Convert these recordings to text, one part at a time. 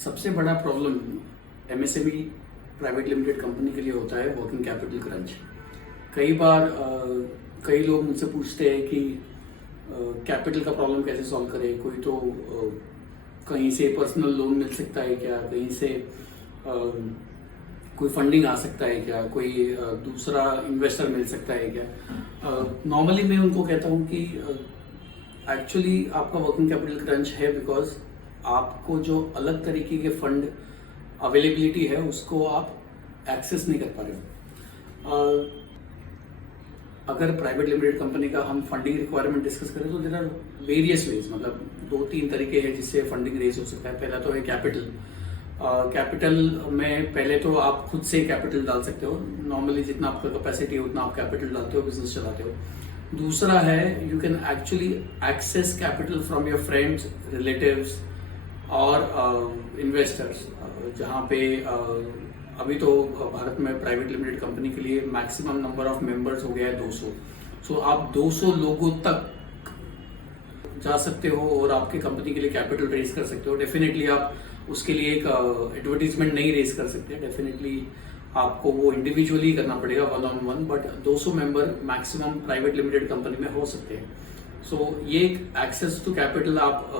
सबसे बड़ा problem MSME private limited company के लिए होता है वर्किंग कैपिटल क्रंच। कई बार कई लोग मुझसे पूछते हैं कि कैपिटल का प्रॉब्लम कैसे सॉल्व करें। कोई तो कहीं से पर्सनल लोन मिल सकता है क्या, कहीं से कोई फंडिंग आ सकता है क्या, कोई दूसरा इन्वेस्टर मिल सकता है क्या। नॉर्मली मैं उनको कहता हूँ कि एक्चुअली आपका वर्किंग कैपिटल क्रंच है बिकॉज आपको जो अलग तरीके के फंड अवेलेबिलिटी है उसको आप एक्सेस नहीं कर पा रहे हो। अगर प्राइवेट लिमिटेड कंपनी का हम फंडिंग रिक्वायरमेंट डिस्कस करें तो देयर आर वेरियस वेज, मतलब 2-3 तरीके हैं जिससे फंडिंग रेज हो सकता है। पहला तो है कैपिटल। कैपिटल में पहले तो आप खुद से कैपिटल डाल सकते हो, नॉर्मली जितना आपका कैपेसिटी है उतना आप कैपिटल डालते हो, बिजनेस चलाते हो। दूसरा है you can actually access capital from your friends, relatives और इन्वेस्टर्स, जहाँ पे अभी तो भारत में प्राइवेट लिमिटेड कंपनी के लिए मैक्सिमम नंबर ऑफ मेंबर्स हो गया है 200। सो आप 200 लोगों तक जा सकते हो और आपके कंपनी के लिए कैपिटल रेज कर सकते हो। डेफिनेटली आप उसके लिए एक एडवर्टीजमेंट नहीं रेज कर सकते, डेफिनेटली आपको वो इंडिविजुअली करना पड़ेगा 1-on-1, but 200 member maximum private limited company में हो सकते हैं। सो ये एक एक्सेस टू कैपिटल आप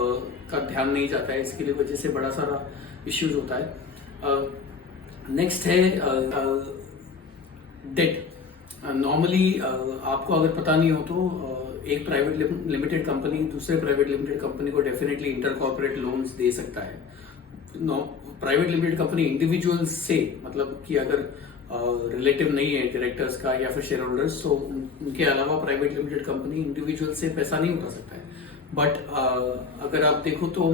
का ध्यान नहीं जाता है, इसके लिए वजह से बड़ा सारा इश्यूज होता है। नेक्स्ट है डेट। नॉर्मली आपको अगर पता नहीं हो तो एक प्राइवेट लिमिटेड कंपनी दूसरे प्राइवेट लिमिटेड कंपनी को डेफिनेटली इंटर कॉर्पोरेट लोन्स दे सकता है। प्राइवेट लिमिटेड कंपनी इंडिविजुअल्स से, मतलब कि अगर रिलेटिव नहीं है डायरेक्टर्स का या फिर शेयर होल्डर्स, तो उनके अलावा प्राइवेट लिमिटेड कंपनी इंडिविजुअल से पैसा नहीं उठा सकता है। बट अगर आप देखो तो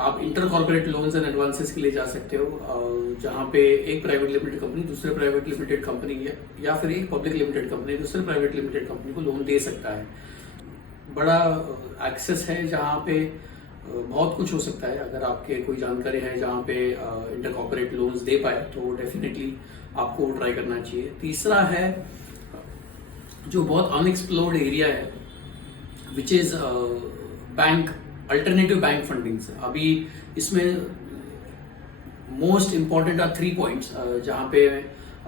आप inter corporate loans and advances के लिए जा सकते हो, जहां पे एक प्राइवेट लिमिटेड कंपनी दूसरे प्राइवेट लिमिटेड कंपनी या फिर एक पब्लिक लिमिटेड कंपनी दूसरे प्राइवेट लिमिटेड कंपनी को लोन दे सकता है। बड़ा एक्सेस है जहां पे बहुत कुछ हो सकता है। अगर आपके कोई जानकारी है जहां पे इंटर कॉर्पोरेट लोन्स दे पाए तो डेफिनेटली आपको ट्राई करना चाहिए। तीसरा है जो बहुत अनएक्सप्लोर्ड एरिया है which is bank, alternative bank fundings. अभी इसमें मोस्ट इंपॉर्टेंट आर 3 पॉइंट्स, जहां पे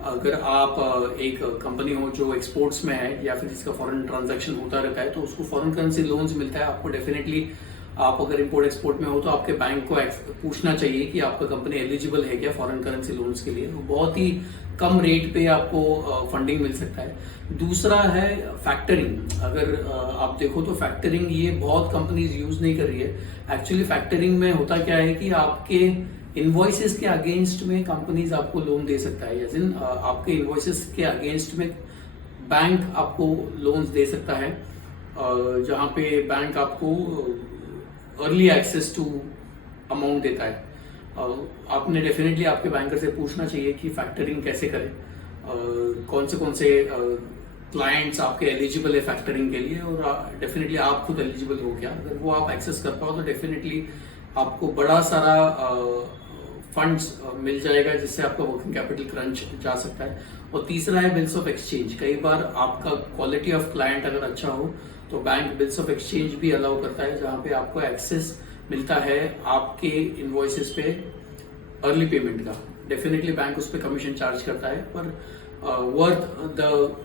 अगर आप एक कंपनी हो जो एक्सपोर्ट्स में है या फिर जिसका फॉरेन ट्रांजैक्शन होता रहता है तो उसको फॉरेन करेंसी लोन्स मिलता है। आपको डेफिनेटली आप अगर इंपोर्ट एक्सपोर्ट में हो तो आपके बैंक को पूछना चाहिए कि आपका कंपनी एलिजिबल है क्या फॉरेन करेंसी लोन्स के लिए। बहुत ही कम रेट पे आपको फंडिंग मिल सकता है। दूसरा है फैक्टरिंग। अगर आप देखो तो फैक्टरिंग ये बहुत कंपनीज यूज नहीं कर रही है। एक्चुअली फैक्टरिंग में होता क्या है कि आपके इनवॉइसेस के अगेंस्ट में कंपनीज आपको लोन दे सकता है, आपके इनवॉइसेस के अगेंस्ट में बैंक आपको लोन्स दे सकता है, जहां पे बैंक आपको अर्ली एक्सेस टू अमाउंट देता है। आपने डेफिनेटली आपके बैंकर से पूछना चाहिए कि फैक्टरिंग कैसे करें, कौन से क्लाइंट्स आपके एलिजिबल है फैक्टरिंग के लिए, और डेफिनेटली आप खुद एलिजिबल हो क्या। अगर वो आप एक्सेस कर पाओ तो डेफिनेटली आपको बड़ा सारा फंड्स मिल जाएगा जिससे आपका वर्किंग कैपिटल क्रंच जा सकता है। और तीसरा है बिल्स ऑफ एक्सचेंज। कई बार आपका क्वालिटी ऑफ क्लाइंट अगर अच्छा हो तो बैंक बिल्स ऑफ एक्सचेंज भी अलाउ करता है, जहां पे आपको एक्सेस मिलता है आपके इनवॉइसेस पे अर्ली पेमेंट का। डेफिनेटली बैंक उस पर कमीशन चार्ज करता है, पर वर्थ द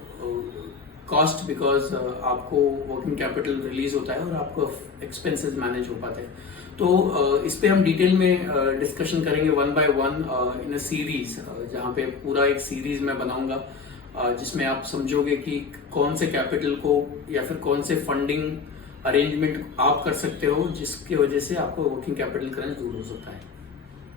कॉस्ट, बिकॉज आपको वर्किंग कैपिटल रिलीज होता है और आपको एक्सपेंसेस मैनेज हो पाते हैं। तो इस पे हम डिटेल में डिस्कशन करेंगे 1 by 1 इन अ सीरीज, जहाँ पे पूरा एक सीरीज मैं बनाऊंगा जिसमें आप समझोगे कि कौन से कैपिटल को या फिर कौन से फंडिंग अरेंजमेंट आप कर सकते हो जिसकी वजह से आपको वर्किंग कैपिटल क्रंच दूर हो सकता है।